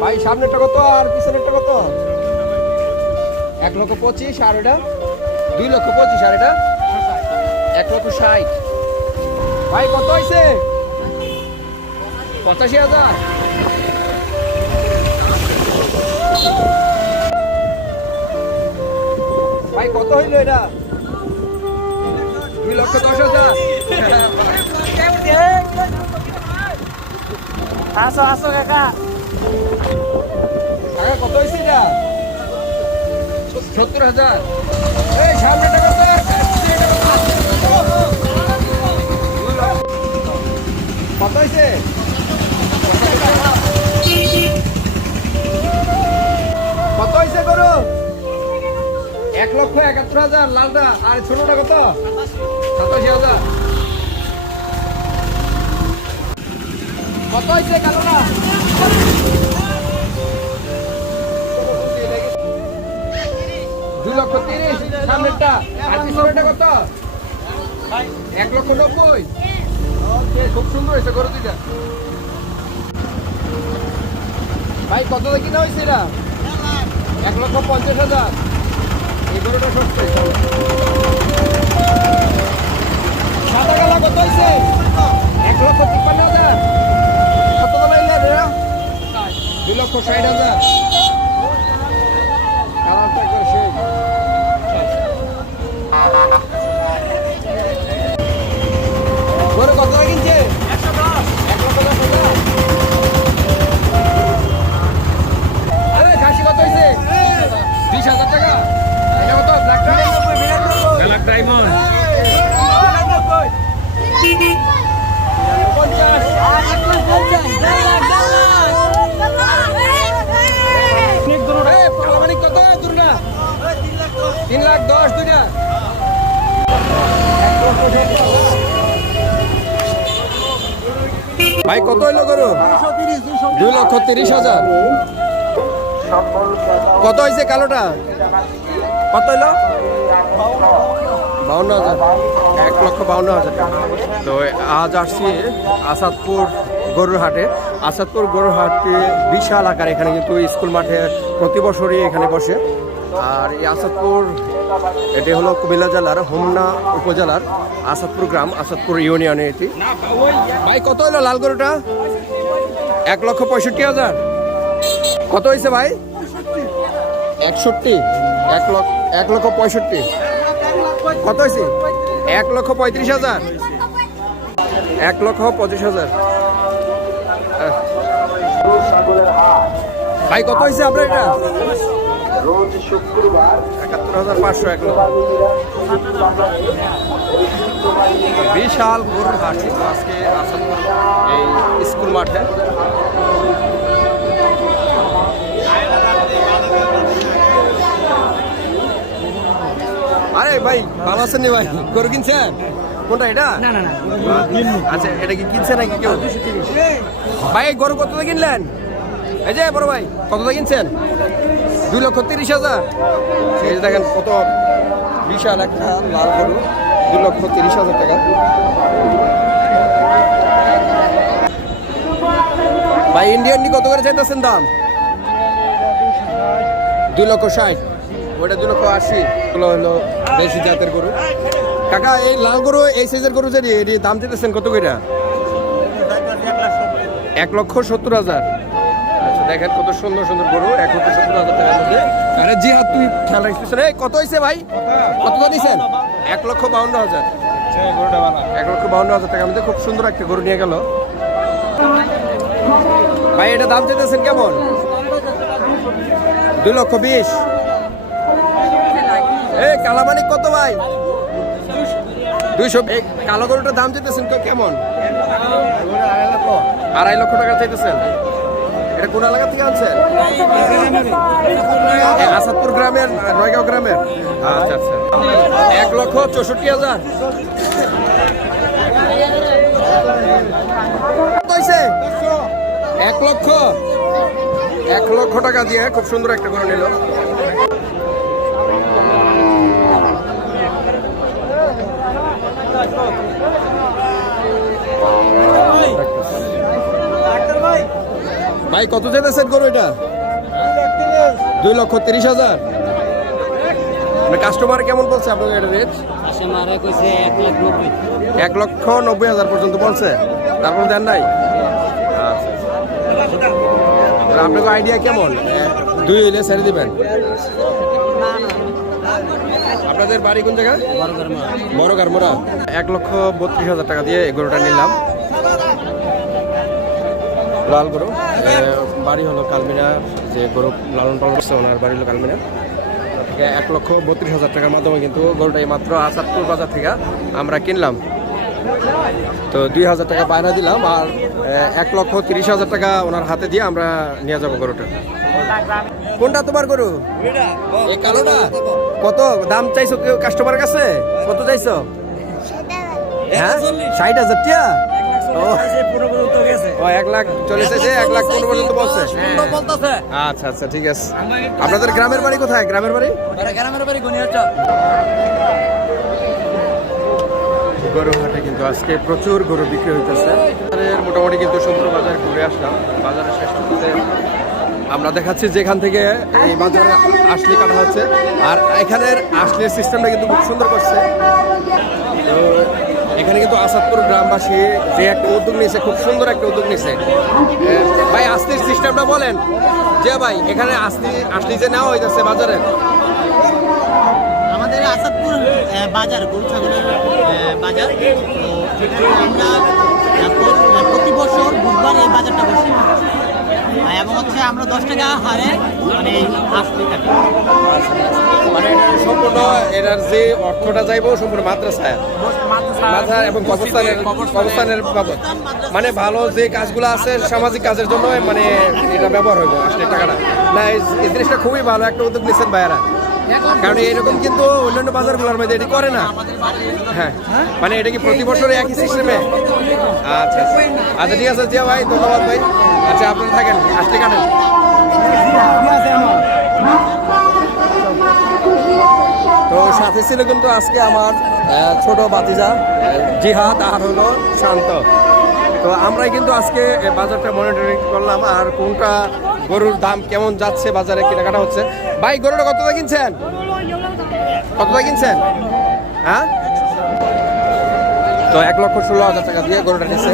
ভাই, সামনেরটা কত? আর পিছনেরটা কত? এক লক্ষ পঁচিশ, আর এটা? দুই লক্ষ পঁচিশ, আর এটা? এক লক্ষ ষাট। ভাই, কত হয়েছে? পঁচাশি হাজার। ভাই, কত হইল এটা? দুই লক্ষ দশ হাজার। আসো আসো, কাকা। কত হয়েছে এটা? সত্তর হাজার। এই সামনেটা কত কত হয়েছে? কত হয়েছে করো এক লক্ষ একাত্তর হাজার লালটা আর ছোটটা কত সাতাশি হাজার। কত দুই লক্ষ তিরিশ, সামনেরটা। আর পিছনেরটা কত? এক লক্ষ নব্বই। খুব সুন্দর হয়েছে গরু দুইটা। ভাই, কত কিনা হয়েছে এটা? এক লক্ষ পঞ্চাশ হাজার। এই গরুটা সস্ত সাদা কালা কত হয়েছে? এক লক্ষ তিপ্পান্ন হাজার। কত দাম দুই লক্ষ ষাট হাজার। কালারটা করে সেই ভাই, কত হইল গরু? দুই লক্ষ তিরিশ হাজার। কত হয়েছে কালোটা? কত হইল? বাউন্ন হাজার। এক লক্ষ বাউন্ন হাজার টাকা। তো আজ আসছি আসাদপুর গরুর হাটে। আসাদপুর গরুর হাটে বিশাল আকার। এখানে কিন্তু স্কুল মাঠে প্রতি বছরই এখানে বসে। আর এই আসাদপুর এটি হলো কুমিল্লা জেলার হোমনা উপজেলার আসাদপুর গ্রাম, আসাদপুর ইউনিয়নে এটি। ভাই, কত হলো লাল গরুটা? এক লক্ষ পঁয়ষট্টি হাজার। কত হয়েছে ভাই? একষট্টি। এক লক্ষ এক লক্ষ পঁয়ষট্টি। কত হয়েছে এক লক্ষ পঁয়ত্রিশ হাজার। এক লক্ষ পঁচিশ হাজার। ভাই, কত হয়েছে আপনার এটা? একাত্তর হাজার পাঁচশো এক বিশাল গরুর হাট ছিল আজকে আসানপুর এই স্কুল মাঠে। আরে ভাই ভালো আছেন ভাই? গরু কিনছেন? কোনটা এটা? না না না। আচ্ছা এটা কি কিনছে নাকি কেউ? ভাই গরু কত কিনলেন? এই যে বড় ভাই কত কিনছেন? দুই লক্ষ তিরিশ হাজার। যে দেখেন কত বিশাল একটা লাল গরু, দুই লক্ষ তিরিশ হাজার টাকা। ভাই ইন্ডিয়ান কত করে চাইতেছেন দাম? দুই লক্ষ ষাট। ওটা দুই লক্ষ আশি। এগুলো হলো দেশি জাতের গরু। কাকা, এই লাল গরু, এই সাইজের গরু যে দাম দিতেছেন কত কইরা? এক লক্ষ সত্তর হাজার। দেখেন কত সুন্দর সুন্দর গরু এক লক্ষ সত্তর হাজার টাকার মধ্যে। আরে জি হাত তুই খেলা রে? কত হয়েছে ভাই? কত তো দিছেন? এক লক্ষ বাউন্ন হাজার। এক লক্ষ বাউন্ন হাজার টাকার মধ্যে খুব সুন্দর একটা গরু নিয়ে গেল। ভাই এটা দাম চাইতেছেন কেমন? দুই লক্ষ বিশ। এই কালামানিক কত ভাই? দুইশো কালো গরুটার দাম চাইতেছেন তো কেমন? আড়াই লক্ষ টাকা চাইতেছেন। এটা কোন এলাকা থেকে আনছেন? আসাদপুর গ্রামের নয়গাঁও গ্রামের। আচ্ছা আচ্ছা। এক লক্ষ চৌষট্টি হাজার। এক লক্ষ। এক লক্ষ টাকা দিয়ে খুব সুন্দর একটা ঘর নিল। ভাই, কত যেতেছেন গরু এটা? দুই লক্ষ তিরিশ হাজার। কাস্টমার কেমন বলছে আপনাদের এটা রেট এক লক্ষ নব্বই হাজার পর্যন্ত বলছে। তারপর দেন নাই? আচ্ছা। আপনাকে আইডিয়া কেমন? দুই হইলে ছেড়ে দিবেন। আপনাদের বাড়ি কোন জায়গায় বড় গারমোড়া এক লক্ষ বত্রিশ হাজার টাকা দিয়ে এই গরুটা নিলাম। লাল গরু বাড়ি হলো কালমিনা যে গরু লালন পালন করছে ওনার বাড়ি হলো কালমিনা থেকে এক লক্ষ বত্রিশ হাজার টাকার মাধ্যমে কিন্তু গরুটা এই মাত্র আচারপুর বাজার থেকে আমরা কিনলাম। তো দুই হাজার টাকা বায়না দিলাম আর এক লক্ষ তিরিশ হাজার টাকা ওনার হাতে দিয়ে আমরা নিয়ে যাব গরুটা। কোনটা তোমার গরু? এই কালোটা? কত? দাম চাইছো কেউ কাস্টমারের কাছে? কত চাইছো? হ্যাঁ? ষাট হাজার টিয়া? ও এক লাখ চলে এসেছে এক লাখ পনেরো পর্যন্ত বলছে। আচ্ছা আচ্ছা ঠিক আছে। আপনাদের গ্রামের বাড়ি কোথায়? গ্রামের বাড়ি? গ্রামের বাড়ি গরু হাটে কিন্তু আজকে প্রচুর গরু বিক্রি হইতেছে। মোটামুটি কিন্তু সমুদ্র বাজার ঘুরে আসলাম। বাজারের শেষ আমরা দেখাচ্ছি যেখান থেকে এই বাজারে আসলি কাটা হচ্ছে। আর এখানের আসলির সিস্টেমটা কিন্তু খুব সুন্দর করছে। তো এখানে কিন্তু আসাদপুর গ্রামবাসী যে একটা উদ্যোগ নিয়েছে, খুব সুন্দর একটা উদ্যোগ নিয়েছে। ভাই আসলির সিস্টেমটা বলেন। যে ভাই, এখানে আসলি আসলি যে নেওয়া হইতেছে বাজারে। আমাদের আসাদপুর বাজার গরু ছাগলের বাজার। আমরা প্রতি বছর বুধবার এই বাজারটা বসি। এবং হচ্ছে আমরা দশ টাকা হারে মানে আসলে থাকি এটার যে অর্থটা যাইবো সম্পূর্ণ মাদ্রাসায় মাদ্রাসা এবং কবরস্থানের কবরস্থানের বাবদ। মানে ভালো যে কাজগুলো আছে সামাজিক কাজের জন্য মানে এটা ব্যবহার হইব আসলে টাকাটা। না এই জিনিসটা খুবই ভালো একটা উদ্যোগ নিচ্ছেন ভাইয়ারা। কারণ এরকম কিন্তু অন্যান্য বাজারগুলোর মধ্যে এটি করে না। হ্যাঁ মানে এটা কি প্রতি বছরে একই সিস্টেমে। আচ্ছা আচ্ছা। আচ্ছা ঠিক আছে জিয়া ভাই ধন্যবাদ ভাই। আচ্ছা আপনারা থাকেন আসলে কাটেন। তো সাথে ছিল কিন্তু আজকে আমার ছোট বাতিজা জিহাদ আর হলো শান্ত। তো আমরাই কিন্তু আজকে বাজারটা মনিটরিং করলাম আর কোনটা গরুর দাম কেমন যাচ্ছে বাজারে, কেনাকাটা হচ্ছে। ভাই, গরুটা কত টাকা কিনছেন? কত টাকা কিনছেন? হ্যাঁ? তো এক লক্ষ ষোলো হাজার টাকা দিয়ে গরুটা নিচ্ছে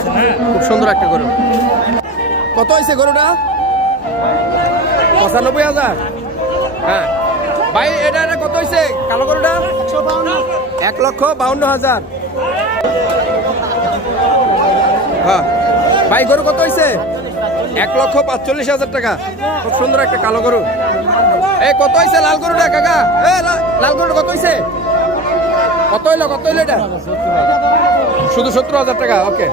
খুব সুন্দর একটা গরু। কত হয়েছে গরুটা? পঁচানব্বই হাজার। হ্যাঁ। ভাই, এটা এটা কত কালো এক লক্ষ বাউন্ন হাজার। হ্যাঁ। ভাই, গরু কত হয়েছে এক লক্ষ পাঁচচল্লিশ হাজার টাকা। খুব সুন্দর একটা কালো গরু। এই, কত হয়েছে লাল গরুটা, কাকা? এ লাল গরুটা কত হয়েছে কত হইল কত হইল এটা? শুধু সত্তর হাজার টাকা, ওকে।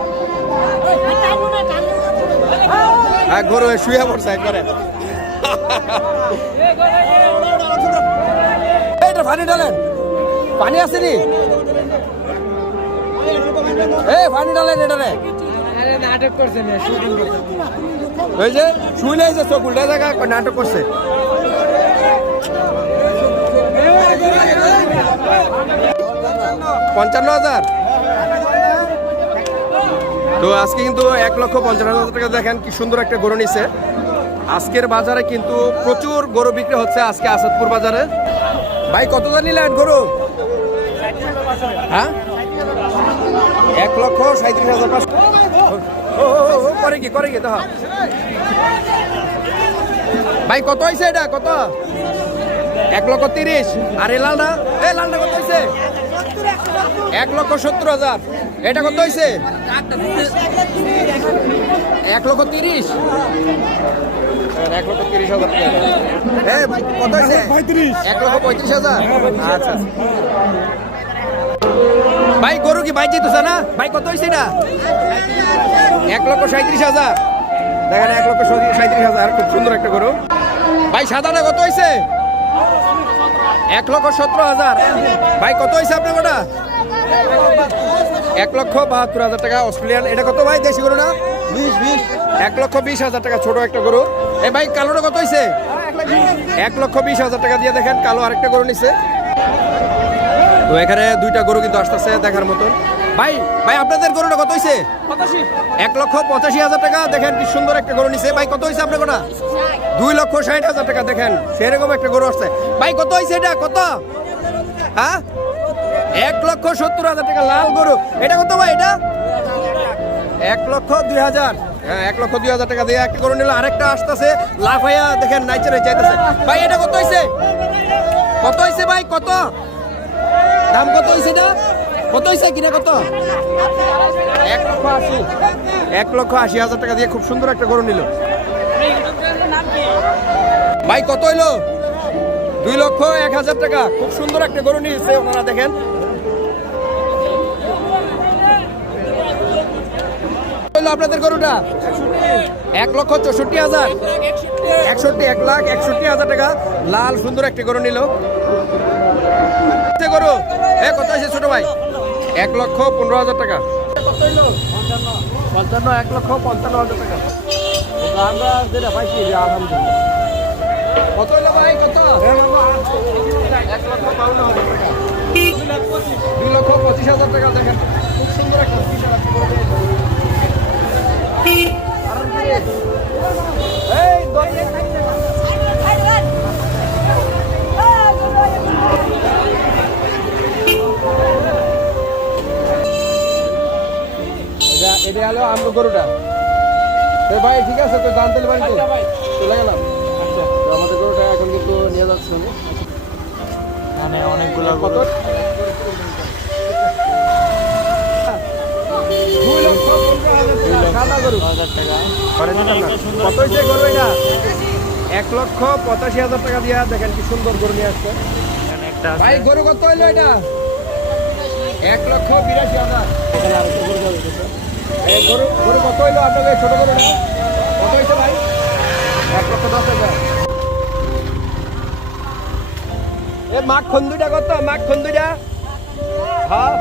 হ্যাঁ গরু শুয়ে পড়ছে একবারে। এটা পানি ডালেন পানি আছে নি? এ পানি ডালেন এটা রে নাটক করছে না শুটিং করছে ওই যে শুনে যে চোখ উল্টা জায়গা নাটক করছে। পঞ্চান্ন হাজার? তো আজকে কিন্তু এক লক্ষ পঞ্চান্ন হাজার টাকা দেখেন কি সুন্দর একটা গরু নিছে। আজকের বাজারে কিন্তু প্রচুর গরু বিক্রি হচ্ছে আজকে আসাদপুর বাজারে। ভাই কত দাম নিলেন গরু? হ্যাঁ? এক লক্ষ সাঁত্রিশ হাজার পাঁচশো। ও, করে কি করে কি তো ভাই কত হয়েছে এটা? কত? এক লক্ষ তিরিশ। আর লালটা এই লালটা কত হয়েছে এক লক্ষ সত্তর হাজার। এটা কত হয়েছে এক লক্ষ তিরিশ। এক লক্ষ তিরিশ হাজার এক লক্ষ পঁয়ত্রিশ হাজার। আচ্ছা। ভাই, গরু কি ভাই যেতেছে না? ভাই, কত হয়েছে এটা? এক লক্ষ সাঁত্রিশ হাজার। দেখেন, এক লক্ষ সাঁত্রিশ হাজার। খুব সুন্দর একটা গরু। ভাই, সাদাটা কত হয়েছে এক লক্ষ সতেরো হাজার। ভাই কত হয়েছে আপনার ওটা এক লক্ষ বাহাত্তর হাজার টাকা অস্ট্রেলিয়ান। এটা কত ভাই দেশি গরুটা বিশ বিশ। এক লক্ষ বিশ হাজার টাকা ছোট একটা গরু। এ ভাই কালোটা কত হয়েছে এক লক্ষ বিশ হাজার টাকা দিয়ে দেখেন কালো আরেকটা গরু নিছে। তো এখানে দুইটা গরু কিন্তু আসতেছে দেখার মতন। ভাই ভাই আপনাদের গরুটা কত হয়েছে এক লক্ষ পঁচাশি হাজার টাকা দেখেন কি সুন্দর একটা গরু নিছে। ভাই কত হয়েছে আপনার গোটা দুই লক্ষ ষাট হাজার টাকা দেখেন সেরকম একটা গরু আসছে। ভাই কত হয়েছে এটা? কত? হ্যাঁ? এক লক্ষ সত্তর হাজার টাকা লাল গরু। এটা কত ভাই এটা? এক লক্ষ দুই হাজার। হ্যাঁ এক লক্ষ দুই হাজার টাকা দিয়ে একটা গরু নিল আরেকটা আসতেছে। লাফাইয়া দেখেন নাইচারে যাইতেছে ভাই এটা কত হয়েছে কত হয়েছে ভাই কত? দাম কত হয়েছে এটা? কত হয়েছে কিনা কত? এক লক্ষ আশি। এক লক্ষ আশি হাজার টাকা দিয়ে খুব সুন্দর একটা গরু নিল। ভাই কত হইল? দুই লক্ষ এক হাজার টাকা। খুব সুন্দর একটা গরু নিয়েছে ওনারা দেখেন। আপনাদের গরুটা? এক লক্ষ চৌষট্টি হাজার। একষট্টি এক লাখ একষট্টি হাজার টাকা। লাল সুন্দর একটি গরু নিল। গরু এ কত আছে ছোট ভাই? এক লক্ষ পনেরো হাজার টাকা। পঞ্চান্ন এক লক্ষ পঞ্চান্ন হাজার টাকা। আমরা যেটা পাইছি আলহামদুলিল্লাহ। কত হইল ভাই? কত? এক লক্ষ বাউন্ন হাজার টাকা। দুই লক্ষ পঁচিশ হাজার টাকা দেখেন। খুব সুন্দর একটা হলো গরুটা। ভাই ঠিক আছে তো জানতে পারি তো চলে গেলাম। আচ্ছা। আমাদের গরুটা এখন কিন্তু নিয়ে যাচ্ছে। এখানে অনেকগুলো কত? এক লক্ষ পঁচাশি হাজার টাকা দিয়ে দেখেন কি সুন্দর গরু নিয়ে আসছে। ভাই গরু কত হইল এটা? এক লক্ষ বিরাশি হাজার। গরু গরু কত হইল আপনাদের ছোট গরুটা কত হয়েছে ভাই? এক লক্ষ দশ হাজার। এ মাখ খন্দুটা কত? মাখ খন্দুটা? হ্যাঁ?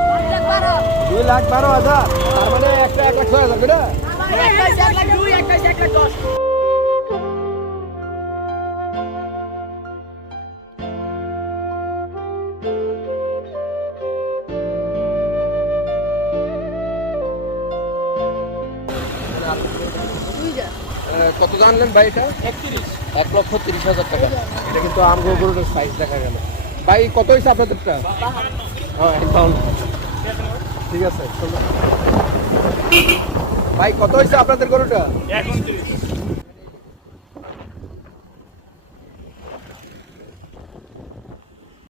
দুই লাখ মানে একটা এক লাখ ছয় হাজার কত জানলেন ভাই এটা? এক লক্ষ তিরিশ হাজার টাকা। এটা কিন্তু আমগো গরুটার সাইজ দেখা গেল। ভাই, কত হয়েছে আপনাদেরটা? ঠিক আছে ভাই, কত হয়েছে আপনাদের গরুটা?